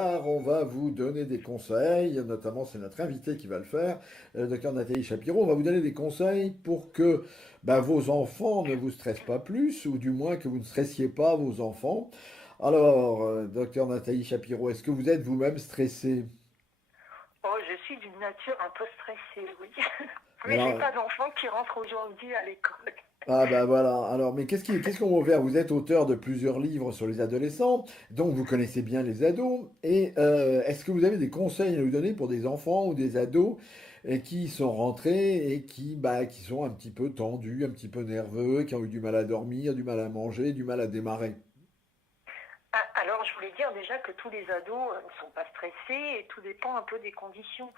Alors, on va vous donner des conseils, notamment c'est notre invité qui va le faire, docteur Nathalie Chapiro. On va vous donner des conseils pour que vos enfants ne vous stressent pas plus, ou du moins que vous ne stressiez pas vos enfants. Alors, docteur Nathalie Chapiro, est-ce que vous êtes vous-même stressé? Oh, je suis d'une nature un peu stressée, oui. Mais j'ai Alors, pas d'enfant qui rentre aujourd'hui à l'école. ah bah voilà. Alors, mais qu'est-ce qu'on va faire? Vous êtes auteur de plusieurs livres sur les adolescents, donc vous connaissez bien les ados. Et est-ce que vous avez des conseils à nous donner pour des enfants ou des ados qui sont rentrés et qui sont un petit peu tendus, un petit peu nerveux, qui ont eu du mal à dormir, du mal à manger, du mal à démarrer? Ah, alors, je voulais dire déjà que tous les ados ne sont pas stressés et tout dépend un peu des conditions.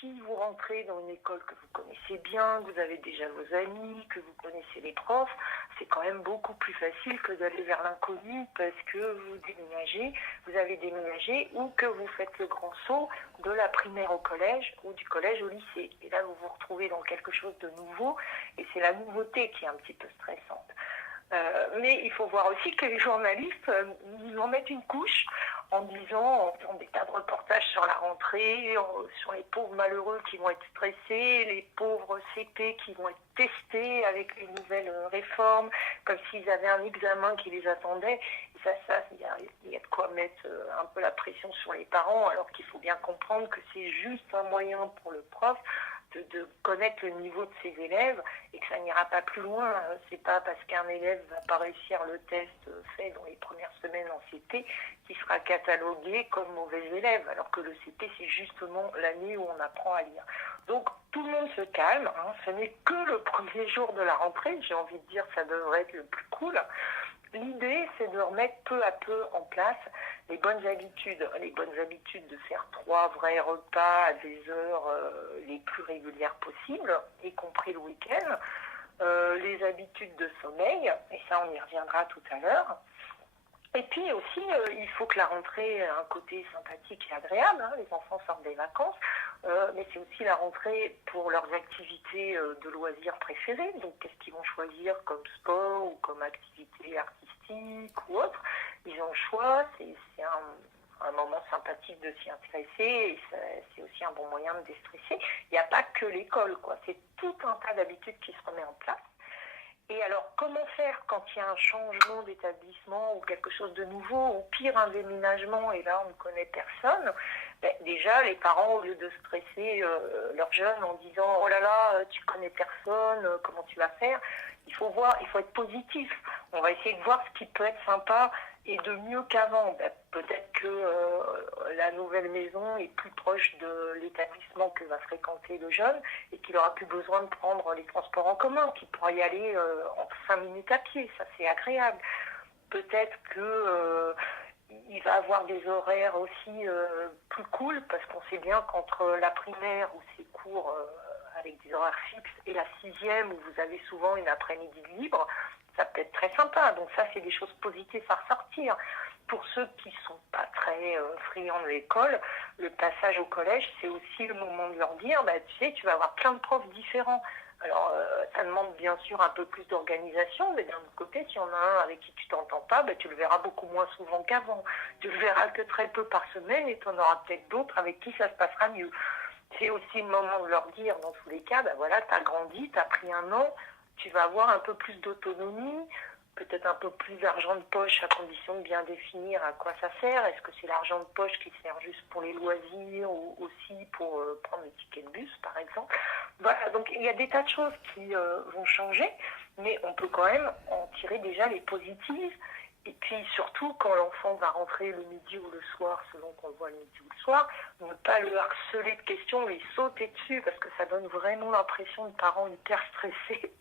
Si vous rentrez dans une école que vous connaissez bien, que vous avez déjà vos amis, que vous connaissez les profs, c'est quand même beaucoup plus facile que d'aller vers l'inconnu parce que vous avez déménagé ou que vous faites le grand saut de la primaire au collège ou du collège au lycée. Et là, vous vous retrouvez dans quelque chose de nouveau et c'est la nouveauté qui est un petit peu stressante. Mais il faut voir aussi que les journalistes nous en mettent une couche en disant, en des tas de reportages sur la rentrée, sur les pauvres malheureux qui vont être stressés, les pauvres CP qui vont être testés avec les nouvelles réformes, comme s'ils avaient un examen qui les attendait. Et il y a de quoi mettre un peu la pression sur les parents, alors qu'il faut bien comprendre que c'est juste un moyen pour le prof de connaître le niveau de ses élèves et que ça n'ira pas plus loin. C'est pas parce qu'un élève va pas réussir le test fait dans les premières semaines en CP qu'il sera catalogué comme mauvais élève, alors que le CP c'est justement l'année où on apprend à lire. Donc tout le monde se calme, hein. Ce n'est que le premier jour de la rentrée, j'ai envie de dire ça devrait être le plus cool. L'idée, c'est de remettre peu à peu en place les bonnes habitudes de faire 3 vrais repas à des heures les plus régulières possibles, y compris le week-end, les habitudes de sommeil, et ça on y reviendra tout à l'heure. Et puis aussi, il faut que la rentrée ait un côté sympathique et agréable, hein. Les enfants sortent des vacances, mais c'est aussi la rentrée pour leurs activités de loisirs préférées. Donc, qu'est-ce qu'ils vont choisir comme sport ou comme activité artistique ou autre? Ils ont le choix, c'est un moment sympathique de s'y intéresser et c'est aussi un bon moyen de déstresser. Il n'y a pas que l'école, quoi. C'est tout un tas d'habitudes qui se remet en place. Et alors, comment faire quand il y a un changement d'établissement ou quelque chose de nouveau, ou pire, un déménagement, et là, on ne connaît personne? Déjà, les parents, au lieu de stresser leurs jeunes en disant « Oh là là, tu connais personne, comment tu vas faire ?» il faut être positif. On va essayer de voir ce qui peut être sympa et de mieux qu'avant. Peut-être que la nouvelle maison est plus proche de l'établissement que va fréquenter le jeune et qu'il aura plus besoin de prendre les transports en commun, qu'il pourra y aller en 5 minutes à pied, ça c'est agréable. Peut-être que il va avoir des horaires aussi plus cool, parce qu'on sait bien qu'entre la primaire où c'est cours avec des horaires fixes et la sixième où vous avez souvent une après-midi libre, ça peut être très sympa. Donc ça, c'est des choses positives à ressortir. Pour ceux qui ne sont pas très friands de l'école, le passage au collège, c'est aussi le moment de leur dire, tu sais, tu vas avoir plein de profs différents. Alors, ça demande bien sûr un peu plus d'organisation, mais d'un autre côté, s'il y en a un avec qui tu t'entends pas, tu le verras beaucoup moins souvent qu'avant. Tu le verras que très peu par semaine et tu en auras peut-être d'autres avec qui ça se passera mieux. C'est aussi le moment de leur dire, dans tous les cas, voilà, tu as grandi, tu as pris un an, tu vas avoir un peu plus d'autonomie, peut-être un peu plus d'argent de poche à condition de bien définir à quoi ça sert. Est-ce que c'est l'argent de poche qui sert juste pour les loisirs ou aussi pour prendre le ticket de bus, par exemple? Voilà, donc il y a des tas de choses qui vont changer, mais on peut quand même en tirer déjà les positives. Et puis surtout, quand l'enfant va rentrer le midi ou le soir, selon qu'on le voit le midi ou le soir, ne pas le harceler de questions, lui sauter dessus, parce que ça donne vraiment l'impression de parents hyper stressés.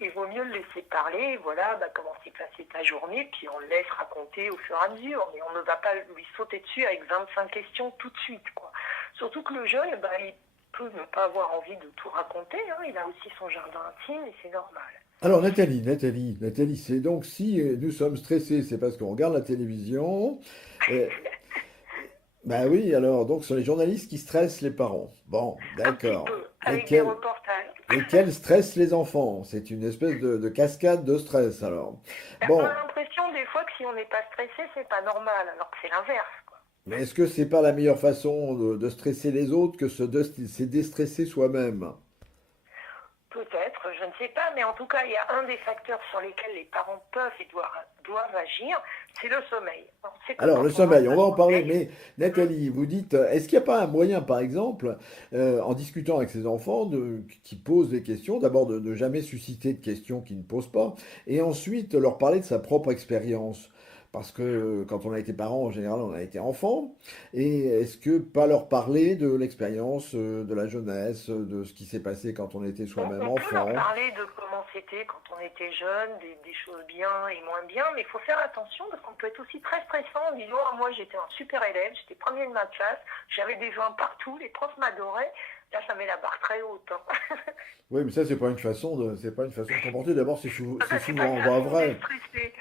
Il vaut mieux le laisser parler, voilà, comment s'est passée ta journée, puis on le laisse raconter au fur et à mesure, mais on ne va pas lui sauter dessus avec 25 questions tout de suite, quoi. Surtout que le jeune, il peut ne pas avoir envie de tout raconter, hein. Il a aussi son jardin intime et c'est normal. Alors Nathalie, c'est donc si nous sommes stressés, c'est parce qu'on regarde la télévision. euh, Bah oui, alors donc ce sont les journalistes qui stressent les parents. Bon, Un petit d'accord. peu, Et avec des quel, reportages. et quel stress les enfants? C'est une espèce de cascade de stress alors. On Bon, a l'impression des fois que si on n'est pas stressé, c'est pas normal, alors que c'est l'inverse, quoi. Mais est-ce que c'est pas la meilleure façon de stresser les autres que c'est déstresser soi-même? Peut-être, je ne sais pas, mais en tout cas, il y a un des facteurs sur lesquels les parents peuvent et doivent agir, c'est le sommeil. On sait que Alors, quand le on manque sommeil, on de va en parler, sommeil, mais hum, Nathalie, vous dites, est-ce qu'il n'y a pas un moyen, par exemple, en discutant avec ses enfants, qui posent des questions, d'abord de ne jamais susciter de questions qu'ils ne posent pas, et ensuite leur parler de sa propre expérience? Parce que quand on a été parent, en général, on a été enfant, et est-ce que pas leur parler de l'expérience de la jeunesse, de ce qui s'est passé quand on était soi-même on peut leur enfant? parler de comment c'était quand on était jeune, des choses bien et moins bien, mais il faut faire attention parce qu'on peut être aussi très stressant en disant ah, moi j'étais un super élève, j'étais premier de ma classe, j'avais des 20 partout, les profs m'adoraient. Là, ça met la barre très haute. Hein. Oui, mais ça, c'est pas une façon de comporter. D'abord, c'est C'est pas une souvent pas façon de vrai. déstresser.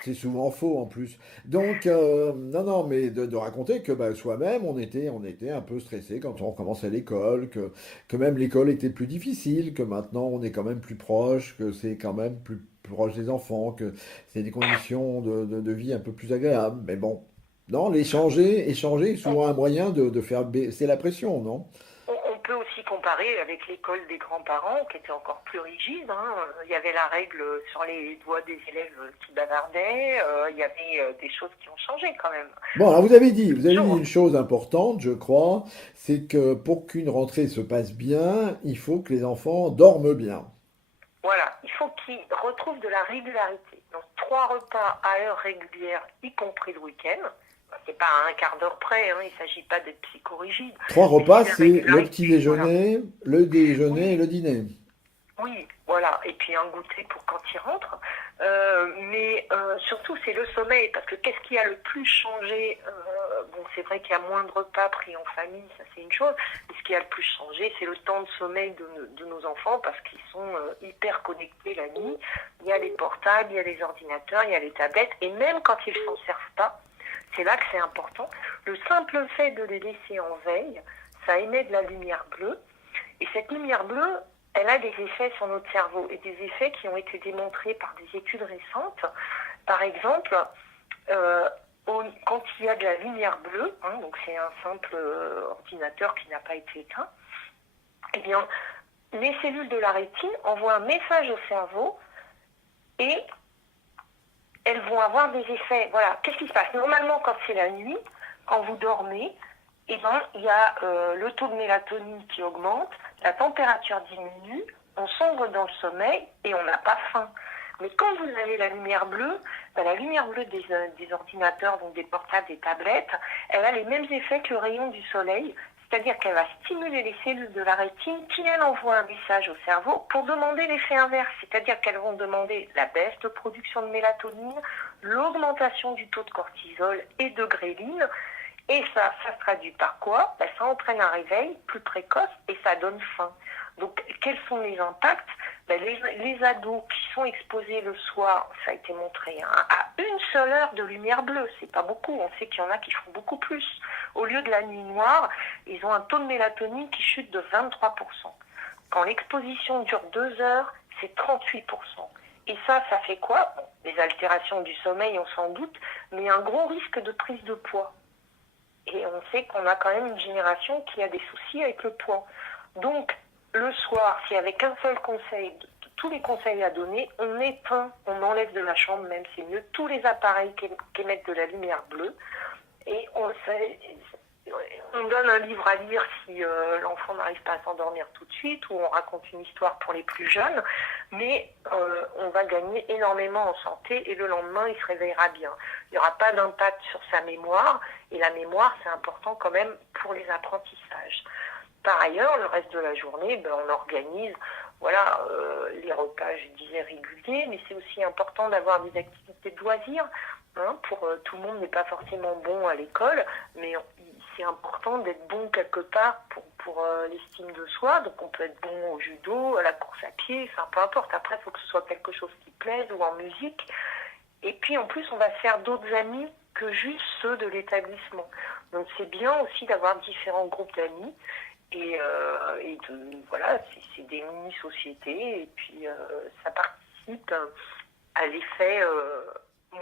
C'est souvent faux en plus. Donc, non, non, mais de raconter que bah, soi-même, on était un peu stressé quand on recommençait l'école, que même l'école était plus difficile, que maintenant on est quand même plus proche, que c'est quand même plus proche des enfants, que c'est des conditions de vie un peu plus agréables. Mais bon, non, échanger est souvent un moyen de faire baisser la pression, non? On peut aussi comparer avec l'école des grands-parents, qui était encore plus rigide. Hein. Il y avait la règle sur les doigts des élèves qui bavardaient. Il y avait des choses qui ont changé quand même. Bon, alors vous avez dit Toujours. une chose importante, je crois, c'est que pour qu'une rentrée se passe bien, il faut que les enfants dorment bien. Voilà, il faut qu'ils retrouvent de la régularité. Donc 3 repas à heure régulière, y compris le week-end. C'est pas à un quart d'heure près, hein, il ne s'agit pas d'être psychorigide, Trois mais repas, c'est la c'est le petit régularité. Voilà. déjeuner, le déjeuner et Oui, le dîner. oui, voilà, et puis un goûter pour quand il rentre. Mais surtout, c'est le sommeil, parce que qu'est-ce qui a le plus changé Bon, c'est vrai qu'il y a moins de repas pris en famille, ça c'est une chose, mais ce qui a le plus changé, c'est le temps de sommeil de nos enfants, parce qu'ils sont hyper connectés la nuit. Il y a les portables, il y a les ordinateurs, il y a les tablettes, et même quand ils s'en servent pas, c'est là que c'est important. Le simple fait de les laisser en veille, ça émet de la lumière bleue, et cette lumière bleue, elle a des effets sur notre cerveau et des effets qui ont été démontrés par des études récentes. Par exemple, euh, quand il y a de la lumière bleue, hein, donc c'est un simple ordinateur qui n'a pas été éteint, eh bien, les cellules de la rétine envoient un message au cerveau et elles vont avoir des effets. Voilà, qu'est-ce qui se passe? Normalement, quand c'est la nuit, quand vous dormez, eh ben, il y a le taux de mélatonine qui augmente, la température diminue, on sombre dans le sommeil et on n'a pas faim. Mais quand vous avez la lumière bleue, ben, la lumière bleue des ordinateurs, donc des portables, des tablettes, elle a les mêmes effets que le rayon du soleil, c'est-à-dire qu'elle va stimuler les cellules de la rétine qui, elles, envoient un message au cerveau pour demander l'effet inverse, c'est-à-dire qu'elles vont demander la baisse de production de mélatonine, l'augmentation du taux de cortisol et de gréline. Et ça se traduit par quoi? Ben, ça entraîne un réveil plus précoce et ça donne faim. Donc, quels sont les impacts? Ben, les ados qui sont exposés le soir, ça a été montré, hein, à une seule heure de lumière bleue, c'est pas beaucoup, on sait qu'il y en a qui font beaucoup plus. Au lieu de la nuit noire, ils ont un taux de mélatonine qui chute de 23%. Quand l'exposition dure 2 heures, c'est 38%. Et ça fait quoi? Bon, les altérations du sommeil, on s'en doute, mais un gros risque de prise de poids. Et on sait qu'on a quand même une génération qui a des soucis avec le poids. Donc, le soir, si avec un seul conseil, de tous les conseils à donner, on éteint, on enlève de la chambre, même c'est mieux, tous les appareils qui émettent de la lumière bleue. Et on donne un livre à lire si l'enfant n'arrive pas à s'endormir tout de suite, ou on raconte une histoire pour les plus jeunes, mais on va gagner énormément en santé et le lendemain, il se réveillera bien. Il n'y aura pas d'impact sur sa mémoire, et la mémoire, c'est important quand même pour les apprentissages. Par ailleurs, le reste de la journée, ben, on organise voilà, les repas, je disais, réguliers, mais c'est aussi important d'avoir des activités de loisirs. Hein, tout le monde n'est pas forcément bon à l'école, mais c'est important d'être bon quelque part pour l'estime de soi. Donc on peut être bon au judo, à la course à pied, enfin peu importe. Après, il faut que ce soit quelque chose qui plaise ou en musique. Et puis en plus, on va se faire d'autres amis que juste ceux de l'établissement. Donc c'est bien aussi d'avoir différents groupes d'amis. Voilà, c'est des mini-sociétés. Et puis ça participe à l'effet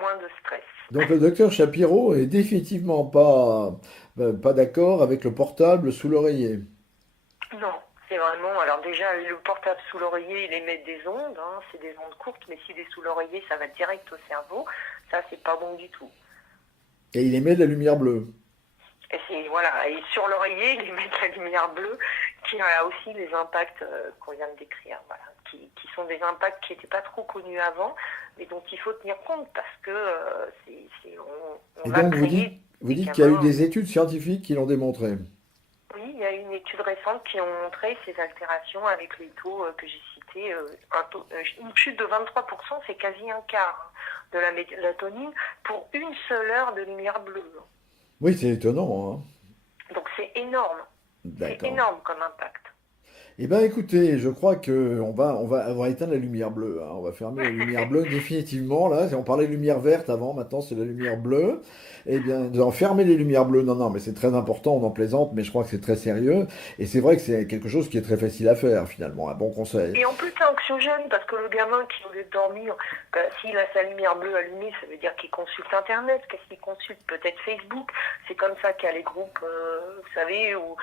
moins de stress. Donc le docteur Shapiro est définitivement pas d'accord avec le portable sous l'oreiller. Non, c'est vraiment. Alors déjà, le portable sous l'oreiller, il émet des ondes, hein, c'est des ondes courtes, mais s'il est sous l'oreiller, ça va direct au cerveau. Ça, c'est pas bon du tout. Et il émet de la lumière bleue. Et voilà, et sur l'oreiller, il émet de la lumière bleue, qui a aussi les impacts qu'on vient de décrire, voilà, qui sont des impacts qui n'étaient pas trop connus avant, mais dont il faut tenir compte parce que on Et va donc créer vous des dites qu'il y a eu gamins. des études scientifiques qui l'ont démontré. Oui, il y a une étude récente qui a montré ces altérations avec les taux que j'ai cités. Une chute de 23%, c'est quasi un quart de la mélatonine pour une seule heure de lumière bleue. Oui, c'est étonnant, hein. Donc c'est énorme. C'est D'accord. énorme comme impact. Eh bien, écoutez, je crois que on va éteindre la lumière bleue, hein. On va fermer la lumière bleue définitivement. Là, on parlait de lumière verte avant, maintenant c'est la lumière bleue. Eh bien, fermer les lumières bleues, non, non, mais c'est très important, on en plaisante, mais je crois que c'est très sérieux. Et c'est vrai que c'est quelque chose qui est très facile à faire, finalement. Un bon conseil. Et en plus, c'est anxiogène parce que le gamin qui, au lieu de dormir, s'il a sa lumière bleue allumée, ça veut dire qu'il consulte Internet. Qu'est-ce qu'il consulte? Peut-être Facebook. C'est comme ça qu'il y a les groupes, vous savez, où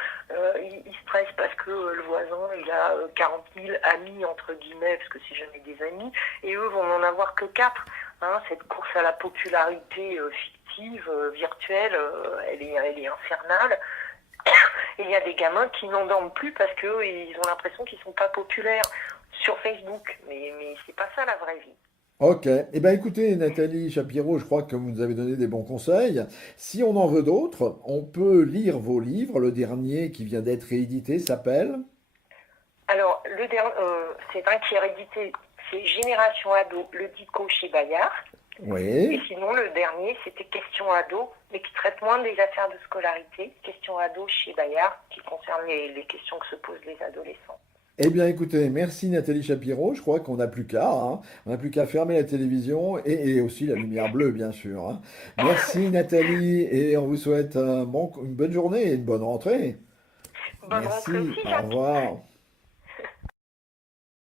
il stresse parce que le voisin, il a 40 000 amis, entre guillemets, parce que c'est jamais des amis, et eux vont n'en avoir que 4. Hein, cette course à la popularité fictive, virtuelle, elle est infernale. Et il y a des gamins qui n'en dorment plus parce qu'ils ont l'impression qu'ils ne sont pas populaires sur Facebook. Mais c'est pas ça la vraie vie. Ok. Eh bien, écoutez, Nathalie Shapiro, je crois que vous nous avez donné des bons conseils. Si on en veut d'autres, on peut lire vos livres. Le dernier qui vient d'être réédité s'appelle... Alors, c'est un qui est réédité, c'est Génération Ado, le Dico chez Bayard. Et Oui. sinon, le dernier, c'était Question Ado, mais qui traite moins des affaires de scolarité. Question Ado chez Bayard, qui concerne les questions que se posent les adolescents. Eh bien, écoutez, merci Nathalie Shapiro. Je crois qu'on n'a plus qu'à, hein. On n'a plus qu'à fermer la télévision et aussi la lumière bleue, bien sûr, hein. Merci Nathalie et on vous souhaite une bonne journée et une bonne rentrée. Bonne rentrée Merci. aussi, Au Jacques. revoir.